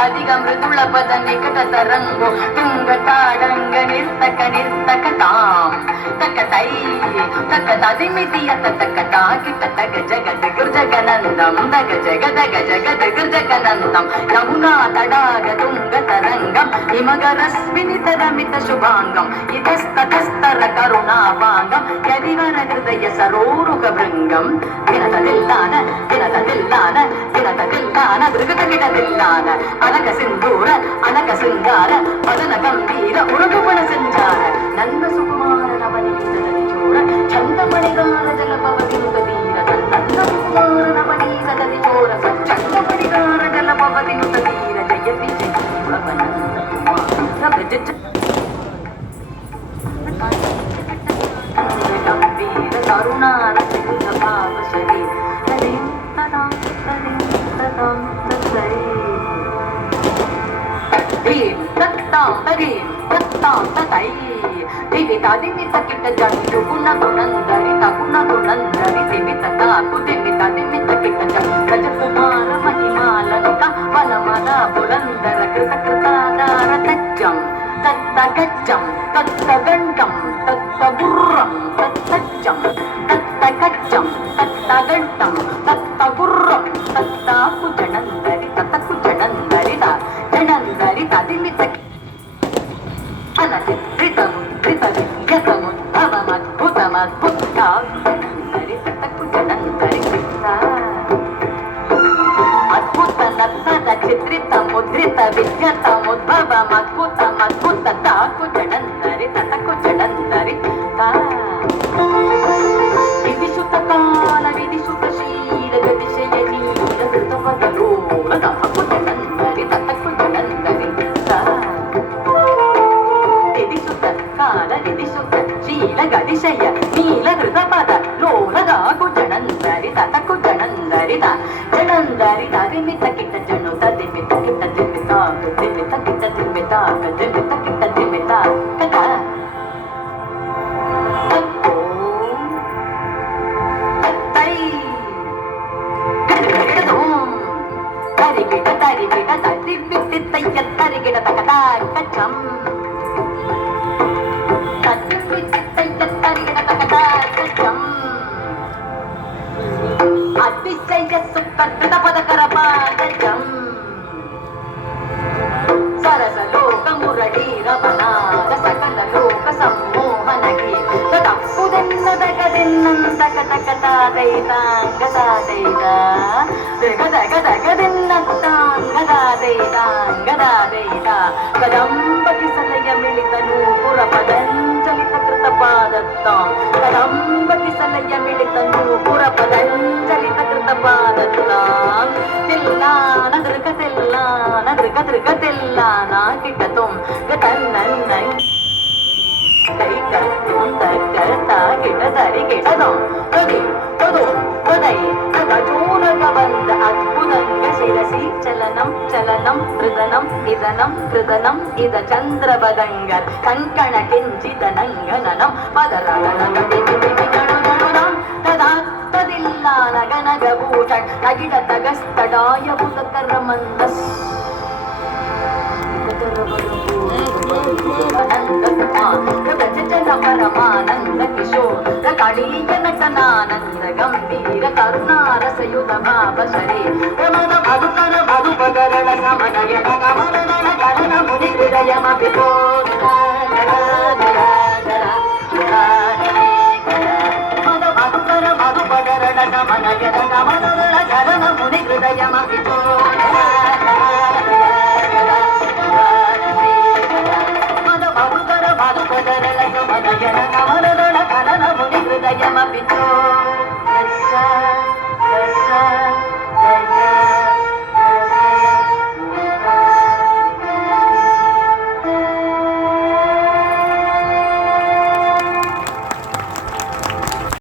अधिक मृदुल पद निकट तरंगो तुंग ताडंग निर्तक निर्तक ताम तक तई तक तदिमितिय तक ताकिट तक जगद गुर्जगनंदम तक जगदग जगद गुर्जगनंदम यमुना तडाग तुंग तरंगम हिमग रश्मिनित रमित शुभांगम इतस्ततस्तर करुणावांगम यदिवर हृदय सरोरुग भृंगम दिनतदिल्लान दिनतदिल्लान दिनतदिल्लान दृगतगिडदिल्लान अनक सिंधूर अनक सिंगार मदन गंभीर उरुगुपण संचार नंद सुकुमार नवनीतदि चोर चंदमणिगार जलपवदिनुत वीर नंद सुकुमार नवनीतदि चोर चंदमणिगार जलपवदिनुत वीर जयति जयवनंद कुमार गंभीर करुणार सिंह भाव शरीर हरिं तदां तत्सरी Dim tatam tadim tatam tatai Divita dimita kita janju kuna gunandari ta kuna gunandari divita ta ku divita dimita kita janju Raja Kumara Mahimala nuka Vanamada Bulandara Krita Krita Dara Tajam Tatta Gajam Tatta Gandam Tatta Burram Tatta Jam Tatta Gajam Tatta Gandam Tatta Burram Tatta Kujanandari Tatta Kujanandari ta Janandari ta dimita Anati Ritamu Ritamu Yatamu Avamat Bhutamat Bhutta Janandari Tatta Kujanandari Krita Adbhuta Nattana Chitrita Mudrita Vidyata Mudbhava Madbhuta Madbhuta Ta Kujanandari Tatta Kujanandari Ta Vidishuta Kala Vidishuta Shila Gadishaya Nila Virtavada Lola Ta Kujanandari Tatta Kujanandari Ta Vidishuta Kala Vidishuta Shila Gadishaya Nila Virtavada Lola Ta Kujanandari Tatta Kujanandari Ta Janandari Ta Dimita Kita Januta Dimita Kita Dimita Dimita Kita Dimita Dimita Kita Dimita Kata ಕದಂಬಕಿ ಸಲಯ ಮಿಳಿತನು ಪುರ ಪದಂಜಲಿತ ಕೃತ ಪಾದತ್ತಾಂ ಕದಂಬಕಿ ಸಲಯ ಮಿಳಿತನು ಪುರ ಪದಂಜಲಿತ ಕೃತ ಪಾದತ್ತಾಂ ತಿಲ್ಲಾನ ದೃಗತಿಲ್ಲಾನ ಕಿಟತುಂ ಗತನ್ನನ್ನೈ ಕೈ ಕರ್ತುಂ ತಕ್ಕರ್ತ ಗಿಡದರಿ ಗಿಡದಂ ತದಿ ತದು ತದೈ ತಗಜೋರಗ ಬಂದ ಅದ್ಭುತಂಗ ಶಿರಸಿ ಚಲನಂ ಚಲನಂ ಕೃದನಂ ಇದನಂ ಕೃದನಂ ಇದ ಚಂದ್ರಬದಂಗ ಕಂಕಣ ಕಿಂಚಿತ ನಂಗನನಂ ಪದರಗಣಗದಿ ಗಣಗಣಂ ತದಾ ತದಿಲ್ಲ ನಗನಗಭೂಷಣ್ ಅಗಿಡ ತಗಸ್ತಡಾಯ ಉದಕರ ಮಂದಸ್ ಪರಮಾನಂದ ಕಿಶೋರ ಕಾಳೀಯ ನಟನಾನಂದ ಗಂಭೀರ ಕರುಣಾರಸಯುತ ಭಾವ ಶರೀರ